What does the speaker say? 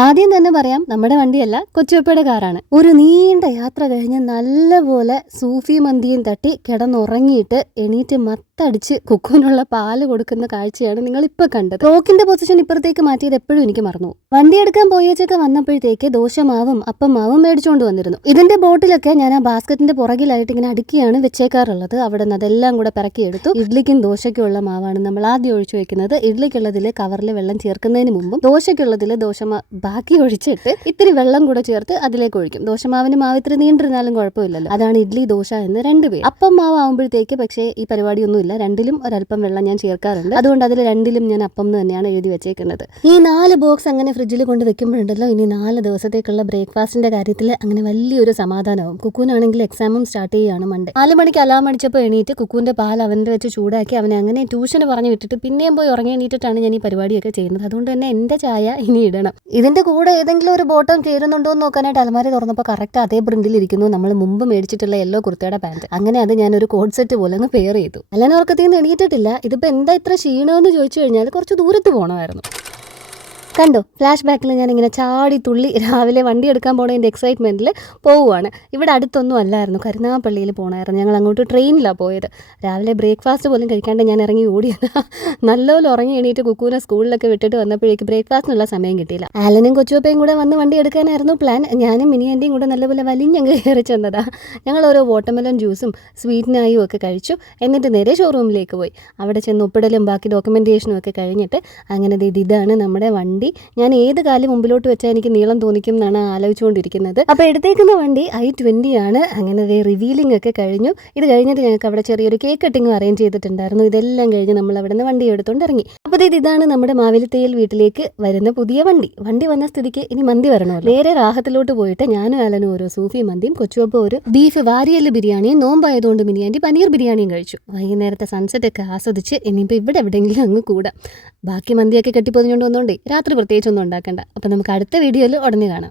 ആദ്യം തന്നെ പറയാം, നമ്മുടെ വണ്ടിയല്ല, കൊച്ചുപ്പയുടെ കാറാണ്. ഒരു നീണ്ട യാത്ര കഴിഞ്ഞ് നല്ലപോലെ സൂഫി മന്തിയും തട്ടി കിടന്നുറങ്ങിയിട്ട് എണീറ്റ് മത്തടിച്ച് കുക്കുവിനുള്ള പാല് കൊടുക്കുന്ന കാഴ്ചയാണ് നിങ്ങൾ ഇപ്പൊ കണ്ടത്. റോക്കിന്റെ പൊസിഷൻ ഇപ്പുറത്തേക്ക് മാറ്റിയത് എപ്പോഴും എനിക്ക് മറന്നു. വണ്ടി എടുക്കാൻ പോയേച്ചൊക്കെ വന്നപ്പോഴത്തേക്ക് ദോശമാവും അപ്പം മാവും മേടിച്ചുകൊണ്ട് വന്നിരുന്നു. ഇതിന്റെ ബോട്ടിലൊക്കെ ഞാൻ ആ ബാസ്ക്കറ്റിന്റെ പുറകിലായിട്ട് ഇങ്ങനെ അടുക്കിയാണ് വെച്ചേക്കാറുള്ളത്. അവിടെ നിന്ന് അതെല്ലാം കൂടെ പിറക്കിയെടുത്തു. ഇഡ്ലിക്കും ദോശയ്ക്കും ഉള്ള മാവാണ് നമ്മൾ ആദ്യം ഒഴിച്ചു വെക്കുന്നത്. ഇഡ്ലിക്കുള്ളതിൽ കവറിൽ വെള്ളം ചേർക്കുന്നതിന് മുമ്പും ദോശയ്ക്കുള്ളതിൽ ബാക്കി ഒഴിച്ചിട്ട് ഇത്തിരി വെള്ളം കൂടെ ചേർത്ത് അതിലേക്ക് ഒഴിക്കും. ദോശമാവിന് മാവ് ഇത്തിരി നീണ്ടിരുന്നാലും കുഴപ്പമില്ലല്ലോ. അതാണ് ഇഡ്ലി ദോശ എന്ന് രണ്ടുപേരും. അപ്പം മാവ് ആവുമ്പോഴത്തേക്ക് പക്ഷേ ഈ പരിപാടിയൊന്നുമില്ല. രണ്ടിലും ഒരല്പം വെള്ളം ഞാൻ ചേർക്കാറുണ്ട്. അതുകൊണ്ട് അതിൽ രണ്ടിലും ഞാൻ അപ്പം എന്ന് തന്നെയാണ് എഴുതി വെച്ചേക്കുന്നത്. ഈ 4 ബോക്സ് അങ്ങനെ ഫ്രിഡ്ജിൽ കൊണ്ട് വെക്കുമ്പോഴുണ്ടല്ലോ, ഇനി 4 ദിവസത്തേക്കുള്ള ബ്രേക്ക്ഫാസ്റ്റിന്റെ കാര്യത്തിൽ അങ്ങനെ വലിയൊരു സമാധാനമാവും. കുക്കൂനാണെങ്കിൽ എക്സാമും സ്റ്റാർട്ട് ചെയ്യുകയാണ് മൺഡേ. 4 മണിക്ക് അലാം അടിച്ചപ്പോൾ എണീറ്റ് കുക്കൂന്റെ പാൽ അവൻ്റെ വെച്ച് ചൂടാക്കി അവനെ അങ്ങനെ ട്യൂഷന് പറഞ്ഞു വിട്ടിട്ട് പിന്നെയും പോയി ഉറങ്ങി എണീറ്റിട്ടാണ് ഞാൻ ഈ പരിപാടിയൊക്കെ ചെയ്യുന്നത്. അതുകൊണ്ട് തന്നെ എൻ്റെ ചായ ഇനി ഇടണം. ഇതിന്റെ കൂടെ ഏതെങ്കിലും ഒരു ബോട്ടം ചേരുന്നുണ്ടോ എന്ന് നോക്കാനായിട്ട് അലമാരി തുറന്നപ്പോൾ കറക്റ്റ് അതേ പ്രിന്റിൽ ഇരിക്കുന്നു നമ്മൾ മുമ്പ് മേടിച്ചിട്ടുള്ള യെല്ലോ കുർത്തയുടെ പാൻറ്. അങ്ങനെ അത് ഞാനൊരു കോഡ് സെറ്റ് പോലെ ഒന്ന് പെയർ ചെയ്തു. അല്ലാതെ ഉറക്കത്തിൽ എണീറ്റിട്ടില്ല. ഇതിപ്പോൾ എന്താ ഇത്ര ക്ഷീണമെന്ന് ചോദിച്ചു കഴിഞ്ഞാൽ കുറച്ച് ദൂരത്ത് പോകണമായിരുന്നു. കണ്ടോ, ഫ്ലാഷ് ബാക്കിൽ ഞാനിങ്ങനെ ചാടി തുള്ളി രാവിലെ വണ്ടി എടുക്കാൻ പോണതിൻ്റെ എക്സൈറ്റ്മെൻറ്റിൽ പോവുകയാണ്. ഇവിടെ അടുത്തൊന്നും അല്ലായിരുന്നു, കരുനാഗപ്പള്ളിയിൽ പോകണമായിരുന്നു. ഞങ്ങൾ അങ്ങോട്ട് ട്രെയിനിലാണ് പോയത്. രാവിലെ ബ്രേക്ക്ഫാസ്റ്റ് പോലും കഴിക്കാണ്ട് ഞാൻ ഇറങ്ങി ഓടിയത്. നല്ലപോലെ ഉറങ്ങി എണീറ്റ് കുക്കൂനെ സ്കൂളിലൊക്കെ വിട്ടിട്ട് വന്നപ്പോഴേക്ക് ബ്രേക്ക്ഫാസ്റ്റിനുള്ള സമയം കിട്ടിയില്ല. ആലനും കൊച്ചുപ്പയും കൂടെ വന്ന് വണ്ടി എടുക്കാനായിരുന്നു പ്ലാൻ. ഞാനും മിനി ആൻറ്റിയും കൂടെ നല്ലപോലെ വലിഞ്ഞങ്ങ് കയറി ചെന്നതാണ്. ഞങ്ങൾ ഓരോ വാട്ടർമെലൺ ജ്യൂസും സ്വീറ്റ്നായും ഒക്കെ കഴിച്ചു. എന്നിട്ട് നേരെ ഷോറൂമിലേക്ക് പോയി. അവിടെ ചെന്ന് ഒപ്പിടലും ബാക്കി ഡോക്യുമെൻറ്റേഷനും ഒക്കെ കഴിഞ്ഞിട്ട് അങ്ങനെ ഇതാണ് നമ്മുടെ വണ്ടി. ഞാൻ ഏത് കാലം മുമ്പിലോട്ട് വെച്ചാൽ എനിക്ക് നീളം തോന്നിക്കും എന്നാണ് ആലോചിച്ചുകൊണ്ടിരിക്കുന്നത്. അപ്പോൾ എടുത്തേക്കുന്ന വണ്ടി i20 ആണ്. അങ്ങനെ റിവീലിംഗ് ഒക്കെ കഴിഞ്ഞു. ഇത് കഴിഞ്ഞിട്ട് ഞങ്ങൾക്ക് അവിടെ ചെറിയൊരു കേക്ക് കട്ടിങ്ങും അറേഞ്ച് ചെയ്തിട്ടുണ്ടായിരുന്നു. ഇതെല്ലാം കഴിഞ്ഞ് നമ്മൾ അവിടെ നിന്ന് വണ്ടി എടുത്തുകൊണ്ട് ഇറങ്ങി. അപ്പോൾ ഇതാണ് നമ്മുടെ മാവേലിത്തയ്യൽ വീട്ടിലേക്ക് വരുന്ന പുതിയ വണ്ടി. വണ്ടി വന്ന സ്ഥിതിക്ക് ഇനി മന്തി വരണമല്ലോ. നേരെ റാഹത്തിലോട്ട് പോയിട്ട് ഞാനും ആലനും ഓരോ സൂഫി മന്തിയും കൊച്ചുവപ്പം ഒരു ബീഫ് വാരിയല് ബിരിയാണിയും, നോമ്പായതുകൊണ്ട് മിനി ആൻറ്റി പനീർ ബിരിയാണിയും കഴിച്ചു. വൈകുന്നേരത്തെ സൺസെറ്റ് ഒക്കെ ആസ്വദിച്ച് ഇനിയിപ്പോൾ ഇവിടെ എവിടെയെങ്കിലും അങ്ങ് കൂടാം. ബാക്കി മന്തിയൊക്കെ കെട്ടിപ്പൊതിഞ്ഞുകൊണ്ട് വന്നോണ്ടേ രാത്രി പ്രത്യേകിച്ചൊന്നും ഉണ്ടാക്കണ്ട. അപ്പം നമുക്ക് അടുത്ത വീഡിയോയിൽ ഉടനെ കാണാം.